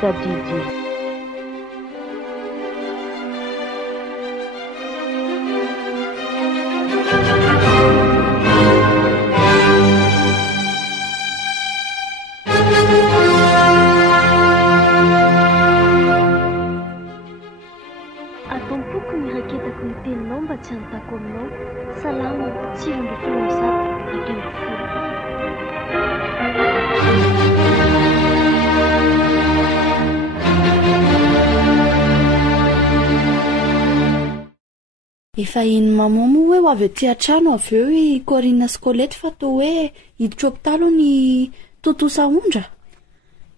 Dadidi. Atompoko ny raketako ny teninao mba tsy hanontako aminao. Salama, sivy amby folo amby zato, iraika amby folo. Efa iny mamomo hoe ho avy aty an-trano avy eo i Corinne Scolette fa toa hoe hiditra hopitalo ny Totosa Ondra.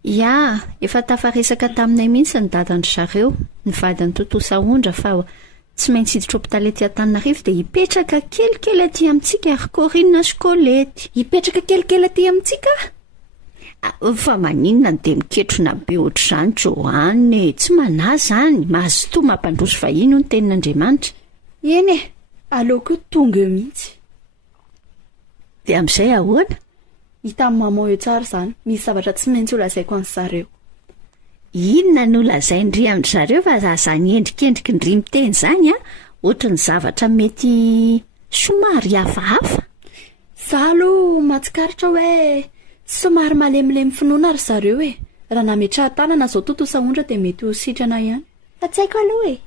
Ya, efa tafaresaka taminay mihitsy ny dadan'ny zareo, ny vadiny Totosa Ondra fa tsy maintsy hiditra hopitaly aty Antananarivo dia hipetraka kelikely aty amintsika ary Corinne Scolette. Hipetraka kelikely aty amintsika? Fa maninona dia miketrona be ohatr'izany Joanne, tsy manahy zany, mahazo toa mampandroso vahiny ny tenin'Andriamanitra. Eny e, aleoko tonga eo mihitsy. Dia amin'izay ahoana? Hita amin'ny maman eo tsara zany, misy zavatra tsy maintsy ho lazaiko an'ny zareo. Inona no lazaindry amin'ny zareo fa zany endrikendriky ndry miteny zany ohatran'ny zavatra mety somary hafahafa. Za aloha mahatsikaritra hoe somary malemilemy finoana ry zareo e. Raha nametraha tanana zao Totosa Ondra dia mety ho sitrana ihany. Fa tsy haiko aloha e.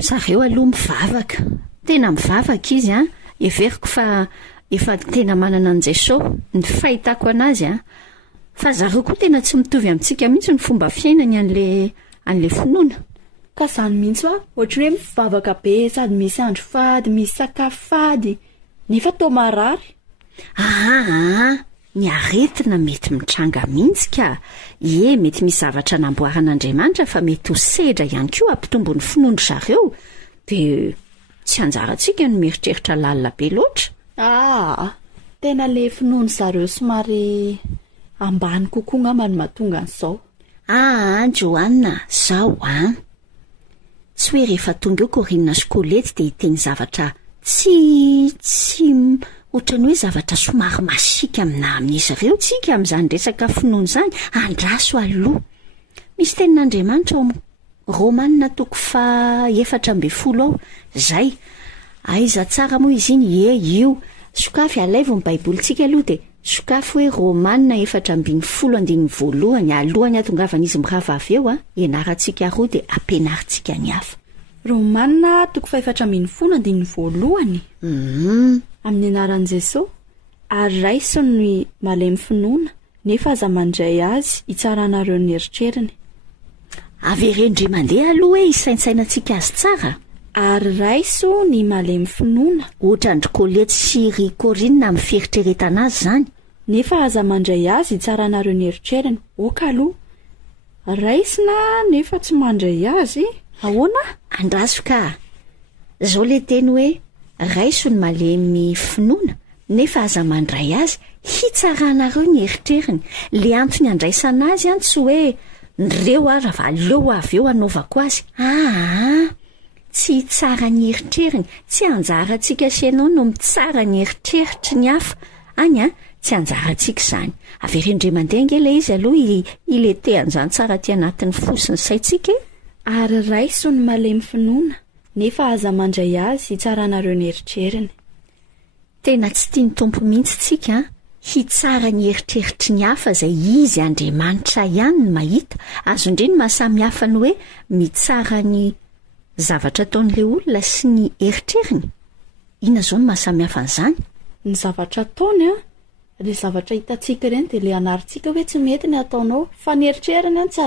Zareo aloha mivavaka, tena mivavaka izy everiko fa efa tena manana an'izay ny fahitako anazy fa zareo koa tena tsy mitovy amintsika mihitsy ny fomba fiainany an'le finoana. Ka zany mihitsy ohatry hoe mivavaka be sady misy andro fady, misy sakafo fady, nefa toa marary. Ny aretina mety mitranga mihitsy ka mety misy zavatra namboaran'Andriamanitra fa mety ho sedra ihany koa ampitombo ny finoany zareo dia tsy anjarantsika no mieritreritra lalina be loatra. Tena le finoany zareo somary ambany kokoa ngamba ny mahatonga an'izao. Joanna, zao tsy hoe rehefa tonga eo Corinne Scolette dia hiteny zavatra tsy ohatrany hoe zavatra somary masika amin'izy ireo tsika amin'izany resaka finoana izany, andraso aloha. Misy tenin'Andriamanitra ao Romanina 4:10 ao, zay. Aiza tsara moa izy iny, io sokafy alaivo ny baibolintsika aloha dia sokafy hoe Romanina 4:12 alohany atongavana izy mirava avy eo ianarantsika roa dia ampianarintsika ny hafa. Romanina 4:12 amin'ny anaran'i Jesosy, ary raiso ny malemy finoana nefa aza mandray azy hitsaranareo ny eritreriny. Averendry mandeha aloha hoe isaintsainantsika azy tsara. Ary raiso ny malemy finoana ohatrandry Colette sy ry Corinne amin'ny fieritreretana azy zany, nefa aza mandray azy hitsaranareo ny eritreriny. Oka aloha raisina nefa tsy mandray azy, ahoana? Andraso ka zao le teny hoe raiso ny malemy finoana nefa aza mandray azy hitsaranareo ny eritreriny. Le antony andraisana azy tsy hoe nireo raha aleo avy eo anaovako azy. Tsy tsara ny eritreriny, tsy anjarantsika senao no mitsara ny eritreritry ny hafa tsy anjarantsika zany. Averendry mandeha ngela izy aloha ilete an'izany tsara ty anatin'ny fosiny saitsika. Ary raiso ny malemy finoana nefa aza mandray azy hitsaranareo ny eritreriny. Tena tsy tiany tompo mihitsy tsika hitsara ny eritreritry ny hafa izay izy Andriamanitra ihany ny mahita. Azo indriny mahasamy hafa ny hoe mitsara ny zavatra ataon'le olona sy ny eritreriny. Inona zao ny mahasamy hafa an'izany? Ny zavatra ataony le zavatra hitantsika ireny dia le anarintsika hoe tsy mety ny ataonao, fa ny eritreriny tsy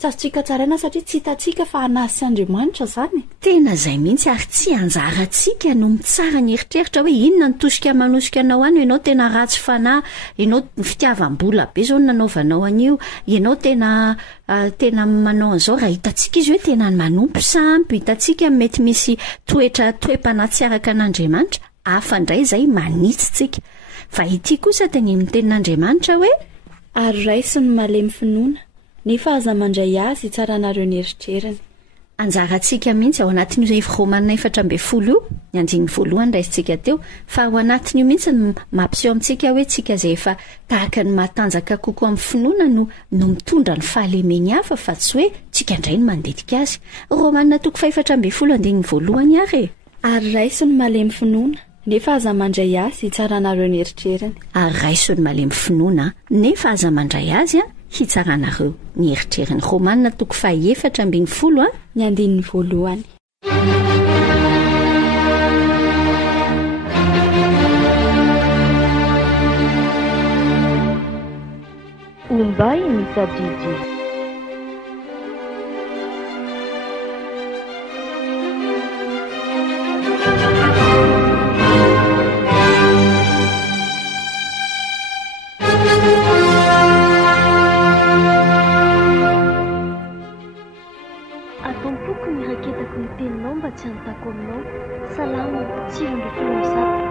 azontsika tsaraina satria tsy hitantsika fa anazy sy Andriamanitra zany. Tena izay mihitsy ary tsy anjarantsika no mitsara ny eritreritra hoe inona ny tosika manosika anao any, ianao tena ratsy fanahy, ianao fitiavam-bola be zao nanaovanao an'io, ianao tena manao an'izao. Raha hitantsika izy hoe tena manompo sampy, hitantsika mety misy toe-panahy tsy araka an'Andriamanitra, hafa indray izay manitsitsika. Fa ity kosa teny amin'ny tenin'Andriamanitra hoe ary raiso ny malemy finoana nefa aza mandray azy hitsaranareo ny eritreriny. Anjarantsika mihitsy ao anatin'izay Romanina 4:12 ny anjiny voalohany raisintsika teo fa ao anatiny io mihitsy ny mampiseho amintsika hoe tsika izay efa tahaka ny matanjaka kokoa amin'ny finoana no mitondra ny fahalemeny hafa fa tsy hoe tsika indray ny manditika azy. Romanina toko 4:2 ary ary raiso ny malemy finoana nefa aza mandray azy hitsaranareo ny eritreriny. Ary raiso ny malemy finoana nefa aza mandray azy hitsaranareo ny eritreriny. Romanina toko 4:10 ny andininy voalohany. Umbay misadidi. Ataompoko ny raketako ny teninao mba tsy hanontako aminao. Salama, tsiro ndraky no misato